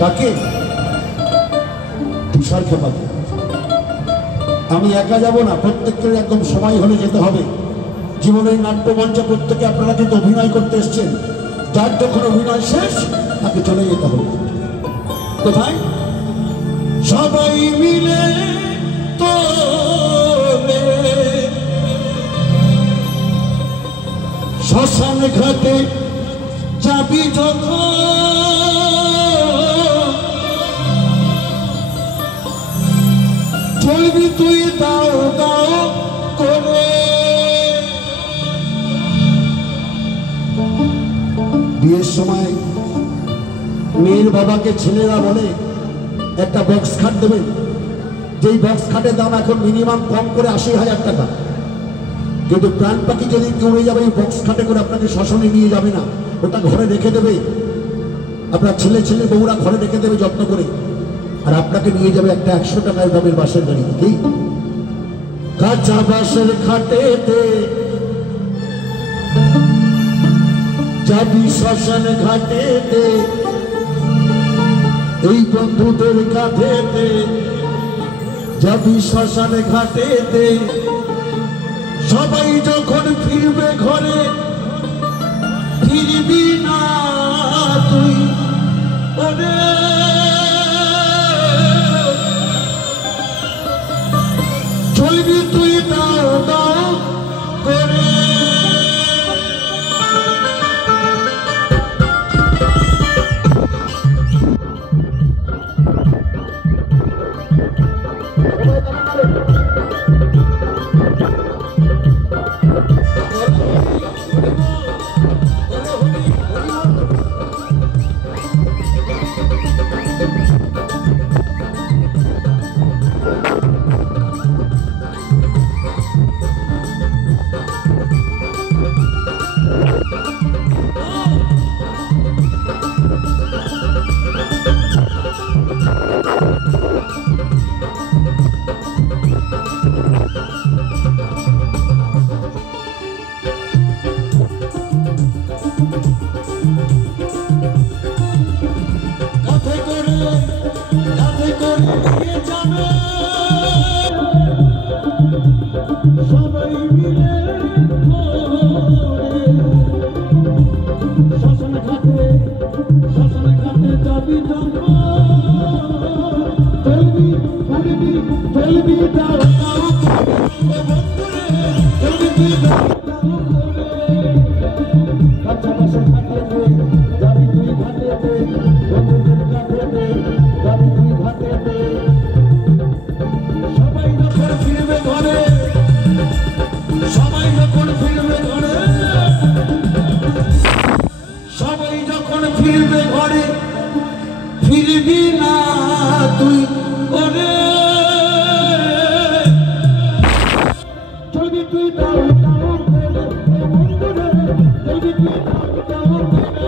কাকে? তুষার খেপাকে। আমি একা যাব না, প্রত্যেকের একদম সময় হলে যেতে হবে। জীবনের নাট্যমঞ্চে প্রত্যেকে আপনারা কিন্তু অভিনয় করতে এসছেন, যার যখন অভিনয় শেষ তাকে চলে যেতে হবে। কোথায়? সবাই মিলে তো শ্মশান ঘাটে যাবি যখন, চলবি তুই দাও দাও করে। বিয়ের সময় মেয়ের বাবাকে ছেলেরা বলে একটা বক্স খাট দেবেন, যেই বক্স খাটের দাম এখন মিনিমাম কম করে 80,000 টাকা। কিন্তু প্রাণ পাখি যদি উড়ে যাবে এই বক্স খাটে করে আপনাকে শ্মশানে নিয়ে যাবে না, ওটা ঘরে রেখে দেবে। আপনার ছেলে ছেলে বউরা ঘরে রেখে দেবে যত্ন করে, আর আপনাকে নিয়ে যাবে একটা 100 টাকার দামের বাসের গাড়ি। কি কাঁচা বাসের খাটেতে যাবি শ্মশান ঘাটেতে, এই বন্ধুদের কাঁধেতে যাবি শ্মশান ঘাটেতে। সবাই যখন ফিরবে ঘরে, ফিরবি না তুই ওরে। চলবি তুই দাও দাও করে। ফিরবি না তুই ওরে। চলবি তুই দাও দাও করে বন্ধুরে, চলবি তুই দাও দাও করে।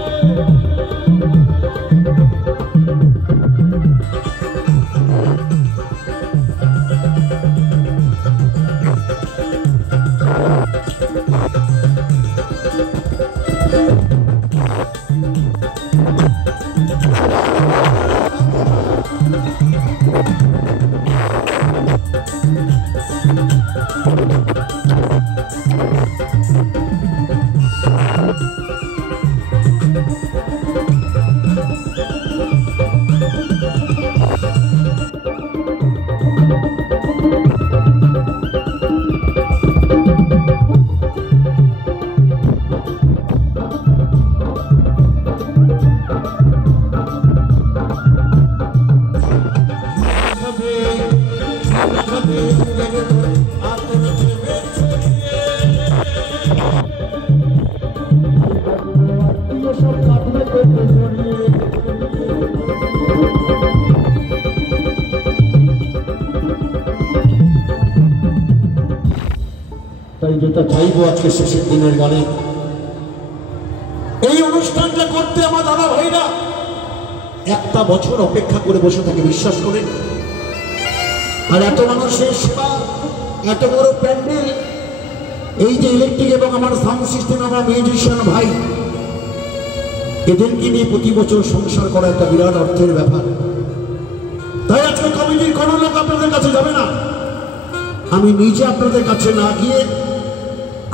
তাই যেটা চাইবো আজকে শেষের দিনের গানে, এই অনুষ্ঠানটা করতে আমার দাদা ভাইরা একটা বছর অপেক্ষা করে বসে থাকে, বিশ্বাস করে। আর এত মানুষের সেবা, এত বড় প্যান্ডেল, এই যে ইলেকট্রিক এবং আমার সাউন্ড সিস্টেম, আমার মিউজিশিয়ান ভাই, এদেরকে নিয়ে প্রতি বছর সংসার করা একটা বিরাট অর্থের ব্যাপার। তাই আজকে কমিটির কোনো লোক আপনাদের কাছে যাবে না। আমি নিজে আপনাদের কাছে না গিয়ে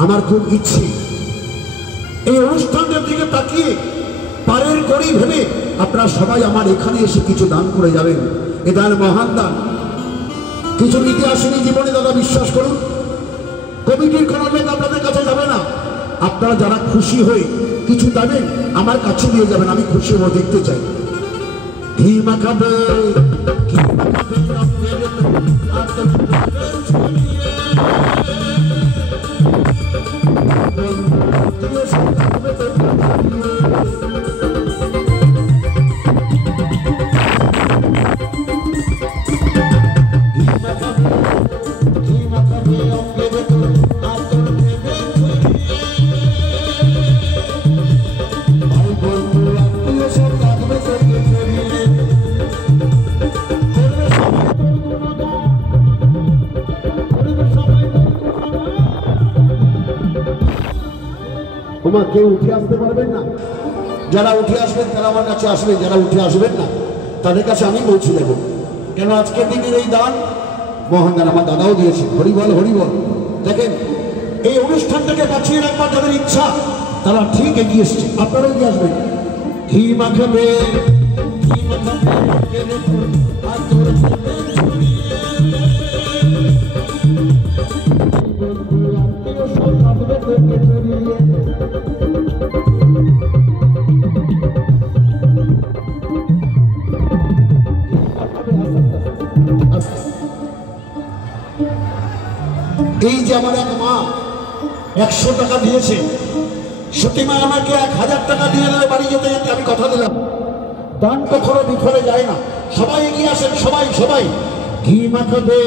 আমার খুব ইচ্ছে এই অনুষ্ঠানটার দিকে তাকিয়ে পারের করেই ভেবে আপনারা সবাই আমার এখানে এসে কিছু দান করে যাবেন। এ দান মহান দান, কিছু নিতে আসেনি জীবনে দাদা, বিশ্বাস করুন। কমিটির কোনো লোক আপনাদের কাছে যাবে না। আপনারা যারা খুশি হয়ে কিছু দেবেন আমার কাছে দিয়ে যাবেন, আমি খুশি হয়ে দেখতে চাই। ঘি মাখাবে তোমার কেউ উঠে আসতে পারবেন না। যারা উঠে আসবেন তারা আমার কাছে আসবেন, যারা উঠে আসবেন না তাদের কাছে আমি পৌঁছে দেব। কেন আজকের দিনের এই দান মহান দান আমার দাদাও দিয়েছে। হরিবল হরিবল। দেখেন এই অনুষ্ঠানটাকে বাঁচিয়ে রাখবার যাদের ইচ্ছা তারা ঠিক এগিয়ে এসছে, আপনারাও এগিয়ে আসবেন। ঘি মাখাবে এই যে আমার এক মা 100 টাকা দিয়েছে, সত্যি মা আমাকে 1000 টাকা দিয়ে দেবে বাড়ি যেতে যেতে, আমি কথা দিলাম। দান কখনো বিফলে যায় না। সবাই এগিয়ে আসেন, সবাই সবাই। ঘি মাখাবে